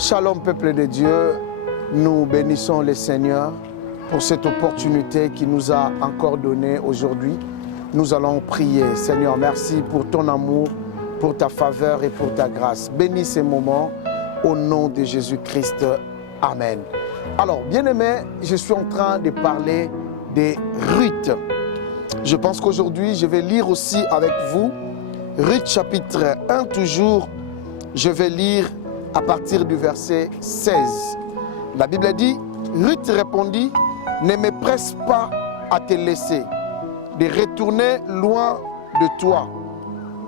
Shalom peuple de Dieu, nous bénissons le Seigneur pour cette opportunité qu'il nous a encore donnée aujourd'hui. Nous allons prier. Seigneur, merci pour ton amour, pour ta faveur et pour ta grâce. Bénis ces moments au nom de Jésus-Christ. Amen. Alors, bien-aimés, je suis en train de parler de Ruth. Je pense qu'aujourd'hui, je vais lire aussi avec vous Ruth chapitre 1 toujours. Je vais lire à partir du verset 16. La Bible dit, Ruth répondit, ne me presse pas à te laisser, de retourner loin de toi.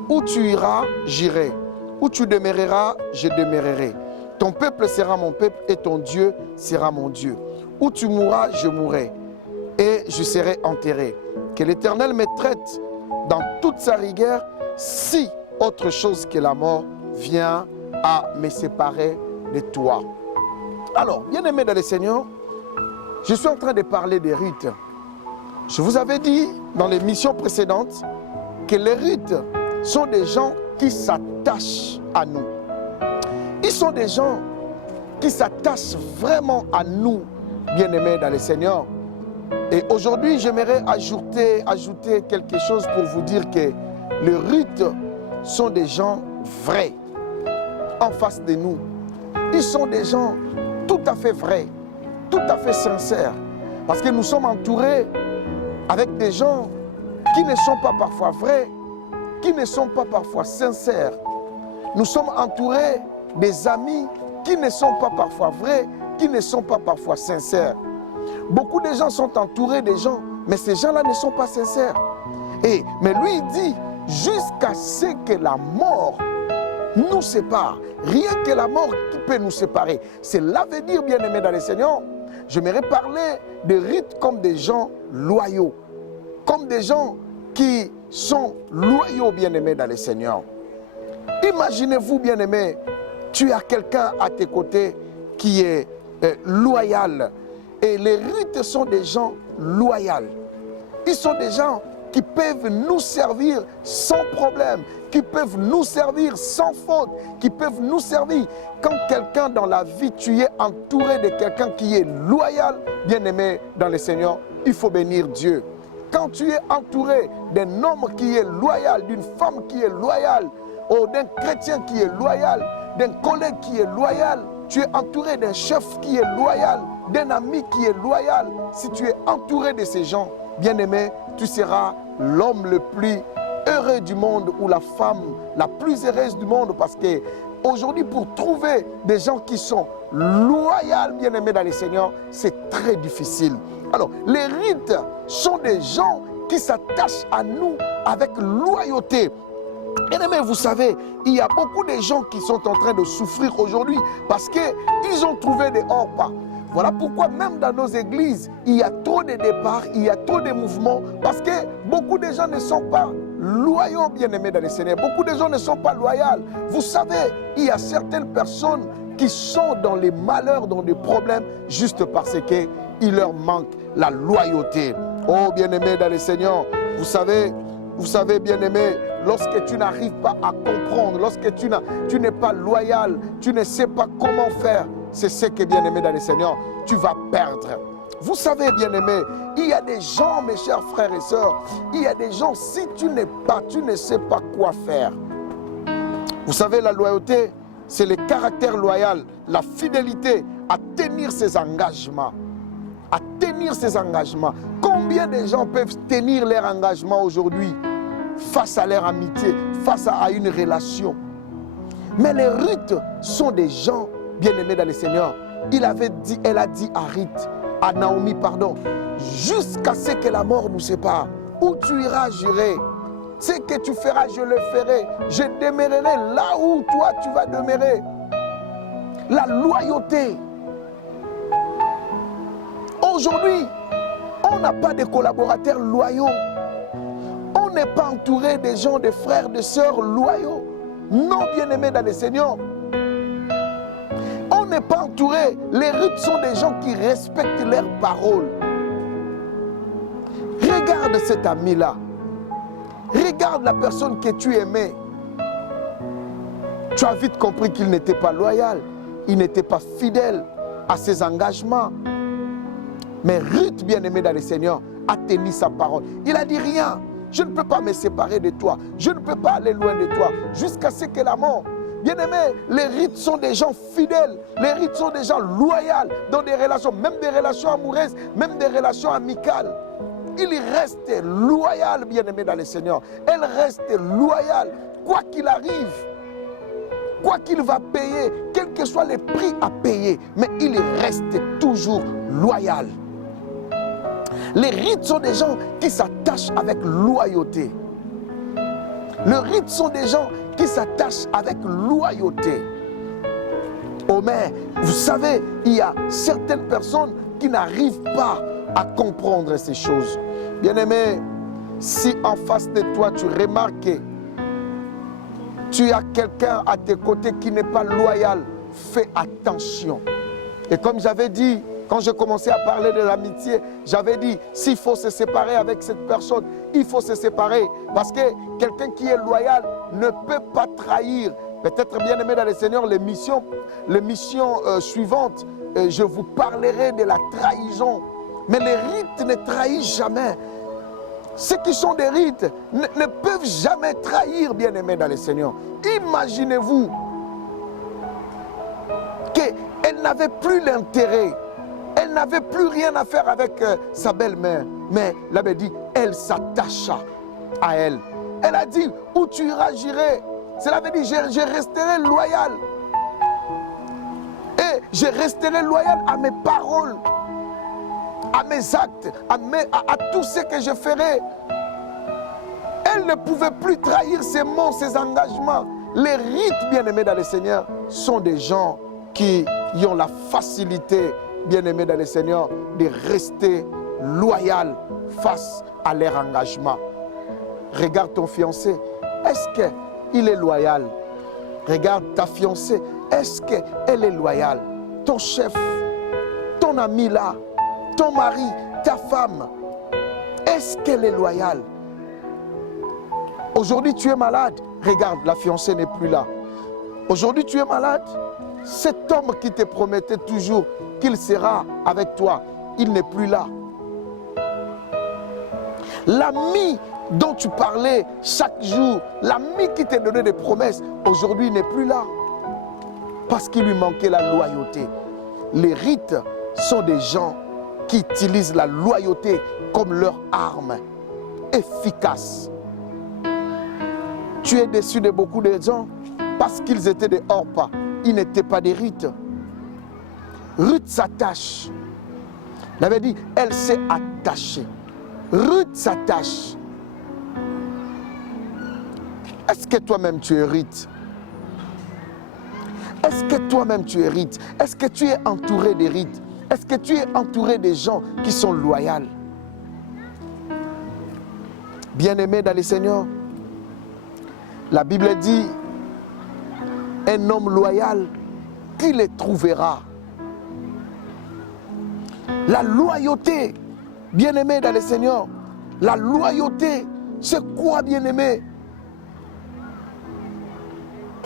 Où tu iras, j'irai. Où tu demeureras, je demeurerai. Ton peuple sera mon peuple et ton Dieu sera mon Dieu. Où tu mourras, je mourrai et je serai enterré. Que l'Éternel me traite dans toute sa rigueur si autre chose que la mort vient à me séparer de toi. Alors, bien-aimés dans le Seigneur, je suis en train de parler de Ruth. Je vous avais dit dans les missions précédentes que les Ruth sont des gens qui s'attachent à nous. Ils sont des gens qui s'attachent vraiment à nous, bien-aimés dans le Seigneur. Et aujourd'hui, j'aimerais ajouter quelque chose pour vous dire que les Ruth sont des gens vrais en face de nous. Ils sont des gens tout à fait vrais, tout à fait sincères. Parce que nous sommes entourés avec des gens qui ne sont pas parfois vrais, qui ne sont pas parfois sincères. Nous sommes entourés des amis qui ne sont pas parfois vrais, qui ne sont pas parfois sincères. Beaucoup de gens sont entourés des gens, mais ces gens-là ne sont pas sincères. Mais lui, il dit, jusqu'à ce que la mort nous sépare. Rien que la mort qui peut nous séparer. C'est l'avenir, bien-aimé dans le Seigneur. J'aimerais parler de Ruth comme des gens loyaux. Comme des gens qui sont loyaux, bien-aimés dans le Seigneur. Imaginez-vous, bien-aimé, tu as quelqu'un à tes côtés qui est loyal. Et les Ruth sont des gens loyaux. Ils sont des gens qui peuvent nous servir sans problème, qui peuvent nous servir sans faute, qui peuvent nous servir. Quand quelqu'un dans la vie, tu es entouré de quelqu'un qui est loyal, bien-aimé dans le Seigneur, il faut bénir Dieu. Quand tu es entouré d'un homme qui est loyal, d'une femme qui est loyale, ou d'un chrétien qui est loyal, d'un collègue qui est loyal, tu es entouré d'un chef qui est loyal, d'un ami qui est loyal. Si tu es entouré de ces gens, bien-aimé, tu seras l'homme le plus heureux du monde ou la femme la plus heureuse du monde, parce que aujourd'hui, pour trouver des gens qui sont loyaux, bien-aimés dans le Seigneur, c'est très difficile. Alors, les Ruth sont des gens qui s'attachent à nous avec loyauté. Bien-aimés, vous savez, il y a beaucoup de gens qui sont en train de souffrir aujourd'hui parce qu'ils ont trouvé des hors-pas. Voilà pourquoi même dans nos églises, il y a trop de départs, il y a trop de mouvements, parce que beaucoup de gens ne sont pas loyaux, bien-aimés dans le Seigneur. Beaucoup de gens ne sont pas loyaux. Vous savez, il y a certaines personnes qui sont dans les malheurs, dans des problèmes, juste parce qu'il leur manque la loyauté. Oh, bien-aimés dans le Seigneur, vous savez, bien-aimé, lorsque tu n'arrives pas à comprendre, lorsque tu n'es pas loyal, tu ne sais pas comment faire, c'est ce que, bien-aimé dans le Seigneur, tu vas perdre. Vous savez, bien-aimé, il y a des gens, mes chers frères et sœurs, il y a des gens, si tu ne sais pas quoi faire. Vous savez, la loyauté, c'est le caractère loyal, la fidélité à tenir ses engagements. À tenir ses engagements. Combien de gens peuvent tenir leur engagement aujourd'hui face à leur amitié, face à une relation? Mais les Ruth sont des gens bien-aimés dans le Seigneur. Elle a dit à Naomi, jusqu'à ce que la mort nous sépare. Où tu iras, j'irai. Ce que tu feras, je le ferai. Je demeurerai là où toi tu vas demeurer. La loyauté. Aujourd'hui, on n'a pas de collaborateurs loyaux. On n'est pas entouré des gens, des frères, des sœurs loyaux. Non, bien-aimés dans le Seigneur. On n'est pas entouré. Les Ruth sont des gens qui respectent leurs paroles. Regarde cet ami-là. Regarde la personne que tu aimais. Tu as vite compris qu'il n'était pas loyal. il n'était pas fidèle à ses engagements. Mais Ruth, bien-aimée dans le Seigneur, a tenu sa parole. Il a dit rien. Je ne peux pas me séparer de toi. Je ne peux pas aller loin de toi jusqu'à ce que la mort. Bien-aimés, les rites sont des gens fidèles. Les rites sont des gens loyaux dans des relations, même des relations amoureuses, même des relations amicales. Il reste loyal, bien-aimé dans le Seigneur. Elle reste loyale, quoi qu'il arrive. Quoi qu'il va payer, quels que soient les prix à payer, mais il reste toujours loyal. Les rites sont des gens qui s'attachent avec loyauté. Les rites sont des gens qui s'attachent avec loyauté. Oh mais, vous savez, il y a certaines personnes qui n'arrivent pas à comprendre ces choses. Bien-aimé, si en face de toi tu remarques que tu as quelqu'un à tes côtés qui n'est pas loyal, fais attention. Et comme j'avais dit, quand je commençais à parler de l'amitié, j'avais dit, s'il faut se séparer avec cette personne, il faut se séparer. Parce que quelqu'un qui est loyal ne peut pas trahir. Peut-être, bien aimé dans le Seigneur, les missions suivantes, je vous parlerai de la trahison. Mais les rites ne trahissent jamais. Ceux qui sont des rites ne peuvent jamais trahir, bien aimé dans le Seigneur. Imaginez-vous qu'elle n'avait plus l'intérêt. Elle n'avait plus rien à faire avec sa belle-mère. Mais l'avait dit, elle s'attacha à elle. Elle a dit, où tu iras, j'irai. Cela veut dire, je resterai loyal. Et je resterai loyal à mes paroles, à mes actes, à tout ce que je ferai. Elle ne pouvait plus trahir ses mots, ses engagements. Les rites, bien-aimés dans le Seigneur, sont des gens qui ont la facilité, bien-aimés dans le Seigneur, de rester loyal face à leur engagement. Regarde ton fiancé, est-ce qu'il est loyal? Regarde ta fiancée, est-ce qu'elle est loyale? Ton chef, ton ami là, ton mari, ta femme, est-ce qu'elle est loyale? Aujourd'hui tu es malade, regarde, la fiancée n'est plus là. Aujourd'hui tu es malade, cet homme qui te promettait toujours qu'il sera avec toi, il n'est plus là. L'ami dont tu parlais chaque jour, l'ami qui t'a donné des promesses, aujourd'hui il n'est plus là. Parce qu'il lui manquait la loyauté. Les rites sont des gens qui utilisent la loyauté comme leur arme efficace. Tu es déçu de beaucoup de gens parce qu'ils étaient des hors-pas. Ils n'étaient pas des rites. Ruth s'attache. Elle avait dit, elle s'est attachée. Ruth s'attache. Est-ce que toi-même tu es rite? Est-ce que toi-même tu es rite? Est-ce que tu es entouré des rites? Est-ce que tu es entouré des gens qui sont loyaux? Bien-aimé dans le Seigneur, la Bible dit, un homme loyal, qui les trouvera? La loyauté, bien-aimé dans le Seigneur, la loyauté, c'est quoi, bien-aimé?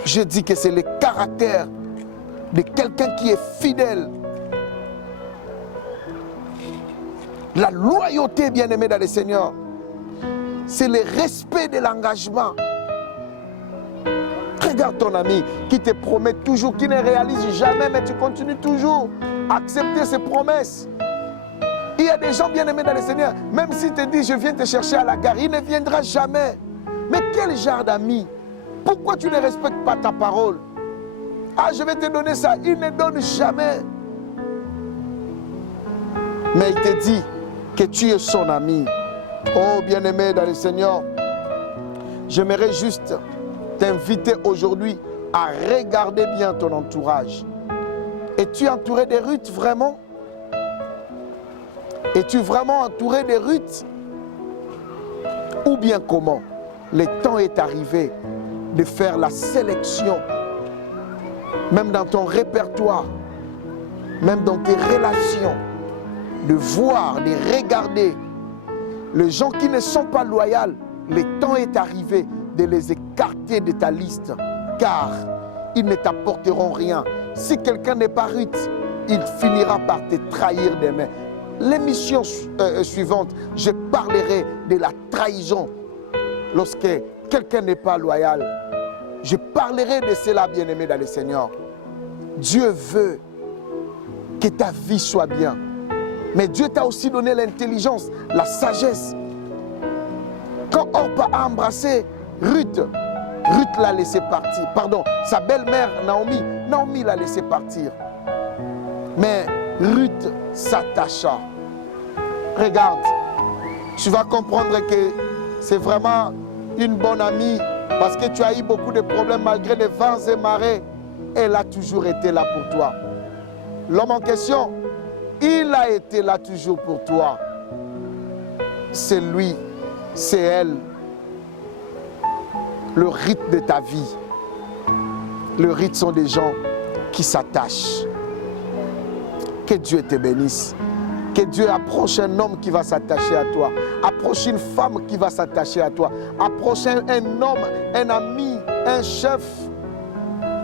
Je dis que c'est le caractère de quelqu'un qui est fidèle. La loyauté, bien-aimé dans le Seigneur, c'est le respect de l'engagement. Regarde ton ami qui te promet toujours, qui ne réalise jamais, mais tu continues toujours à accepter ses promesses. Il y a des gens bien-aimés dans le Seigneur, même s'il te dit je viens te chercher à la gare, il ne viendra jamais. Mais quel genre d'ami? Pourquoi tu ne respectes pas ta parole? Ah, je vais te donner ça, il ne donne jamais. Mais il te dit que tu es son ami. Oh bien-aimé dans le Seigneur, j'aimerais juste t'inviter aujourd'hui à regarder bien ton entourage. Es-tu entouré de Ruth vraiment? Es-tu vraiment entouré de Ruth? Ou bien comment? Le temps est arrivé de faire la sélection, même dans ton répertoire, même dans tes relations, de voir, de regarder les gens qui ne sont pas loyaux. Le temps est arrivé de les écarter de ta liste, car ils ne t'apporteront rien. si quelqu'un n'est pas Ruth, il finira par te trahir des mains. L'émission suivante, je parlerai de la trahison lorsque quelqu'un n'est pas loyal. Je parlerai de cela, bien-aimé dans le Seigneur. Dieu veut que ta vie soit bien. Mais Dieu t'a aussi donné l'intelligence, la sagesse. Quand Orpa a embrassé Ruth, Ruth l'a laissé partir. Pardon, sa belle-mère Naomi l'a laissé partir. Mais Ruth s'attacha. Regarde, tu vas comprendre que c'est vraiment une bonne amie parce que tu as eu beaucoup de problèmes malgré les vents et marées. Elle a toujours été là pour toi. L'homme en question, il a été là toujours pour toi. C'est lui, c'est elle. Le rythme de ta vie. Le rythme sont des gens qui s'attachent. Que Dieu te bénisse. Que Dieu approche un homme qui va s'attacher à toi. Approche une femme qui va s'attacher à toi. Approche un homme, un ami, un chef,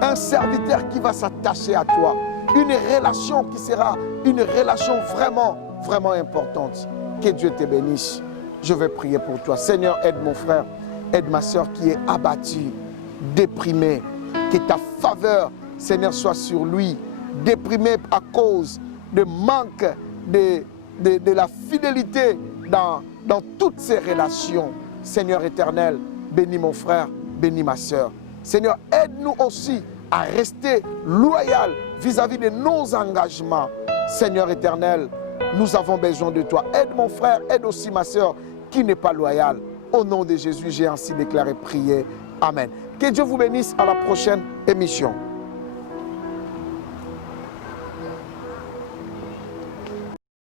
un serviteur qui va s'attacher à toi. Une relation qui sera une relation vraiment, vraiment importante. Que Dieu te bénisse. Je vais prier pour toi. Seigneur, aide mon frère, aide ma soeur qui est abattue, déprimée. Que ta faveur, Seigneur, soit sur lui. Déprimé à cause de manque de la fidélité dans toutes ces relations. Seigneur éternel, bénis mon frère, bénis ma soeur. Seigneur, aide-nous aussi à rester loyal vis-à-vis de nos engagements. Seigneur éternel, nous avons besoin de toi. Aide mon frère, aide aussi ma soeur qui n'est pas loyale. Au nom de Jésus, j'ai ainsi déclaré, prié. Amen. Que Dieu vous bénisse, à la prochaine émission.